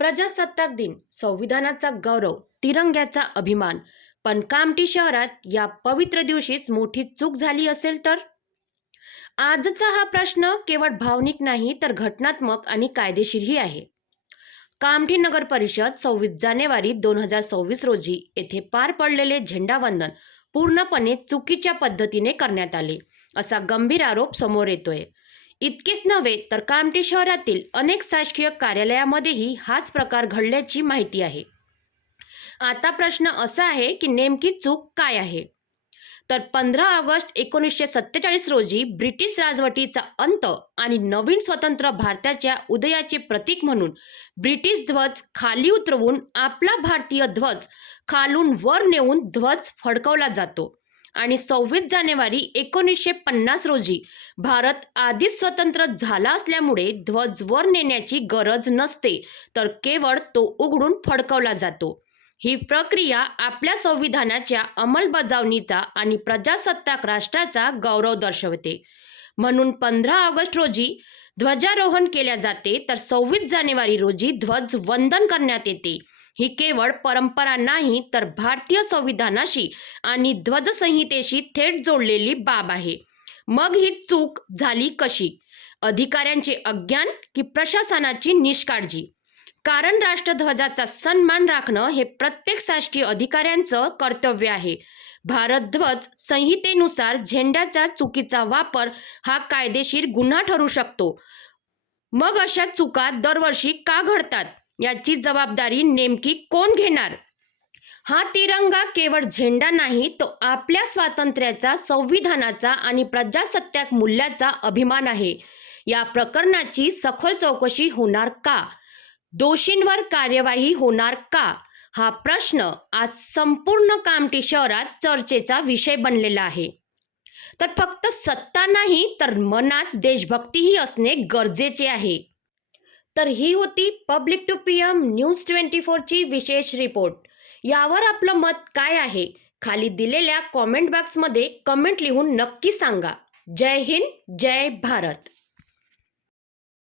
प्रजासत्ताक दिन संविधानाचा गौरव तिरंग्याचा अभिमान. पण कामठी शहरात या पवित्र दिवशीच मोठी चूक झाली असेल तर? आजचा हा प्रश्न केवळ भावनिक नाही तर घटनात्मक आणि कायदेशीरही आहे. कामठी नगर परिषद सव्वीस जानेवारी दोन हजार सव्वीस रोजी येथे पार पडलेले झेंडावंदन पूर्णपणे चुकीच्या पद्धतीने करण्यात आले असा गंभीर आरोप समोर येतोय. इतकेच नव्हे तर कामठी शहरातील अनेक शासकीय कार्यालयामध्येही हाच प्रकार घडल्याची माहिती आहे. आता प्रश्न असा आहे की नेमकी चूक काय आहे? तर पंधरा ऑगस्ट एकोणीसशे सत्तेचाळीस रोजी ब्रिटिश राजवटीचा अंत आणि नवीन स्वतंत्र भारताच्या उदयाचे प्रतीक म्हणून ब्रिटिश ध्वज खाली उतरवून आपला भारतीय ध्वज खालून वर नेऊन ध्वज फडकवला जातो. आणि सव्वीस जानेवारी एकोणीसशे पन्नास रोजी भारत आधीच स्वतंत्र झाला असल्यामुळे ध्वज वर नेण्याची गरज नसते तर केवळ तो उघडून फडकवला जातो. ही प्रक्रिया आपल्या संविधानाच्या अंमलबजावणीचा आणि प्रजासत्ताक राष्ट्राचा गौरव दर्शवते. म्हणून पंधरा ऑगस्ट रोजी ध्वजारोहण केल्या जाते. तर सव्वीस जानेवारी रोजी ध्वज वंदन करण्यात येते. ही केवळ परंपरा नाही तर भारतीय संविधानाशी आणि ध्वजसंहितेशी थेट जोडलेली बाब आहे. मग ही चूक झाली कशी? अधिकाऱ्यांचे अज्ञान की प्रशासनाची निष्काळजी? कारण राष्ट्रध्वजाचा सन्मान राखणं हे प्रत्येक शासकीय अधिकाऱ्यांचं कर्तव्य आहे. भारत ध्वज संहितेनुसार झेंड्याचा चुकीचा वापर हा कायदेशीर गुन्हा ठरू शकतो. मग अशा चुका दरवर्षी का घडतात? याची जबाबदारी नेमकी कोण घेणार? हा तिरंगा केवळ झेंडा नाही तो आपल्या स्वातंत्र्याचा संविधानाचा आणि प्रजासत्ताक मूल्याचा अभिमान आहे. या प्रकरणाची सखोल चौकशी होणार का? दोषींवर कार्यवाही होणार का? हा प्रश्न आज संपूर्ण कामठी शहरात चर्चेचा विषय बनलेला आहे. तर फक्त सत्ता नाही तर मनात देशभक्तीही असणे गरजेचे आहे. तर ही होती public to P M news twenty फोरची विशेष रिपोर्ट. यावर आपलं मत काय आहे? खाली दिलेल्या कॉमेंट बॉक्समध्ये कमेंट लिहून नक्की सांगा. जय हिंद जय भारत.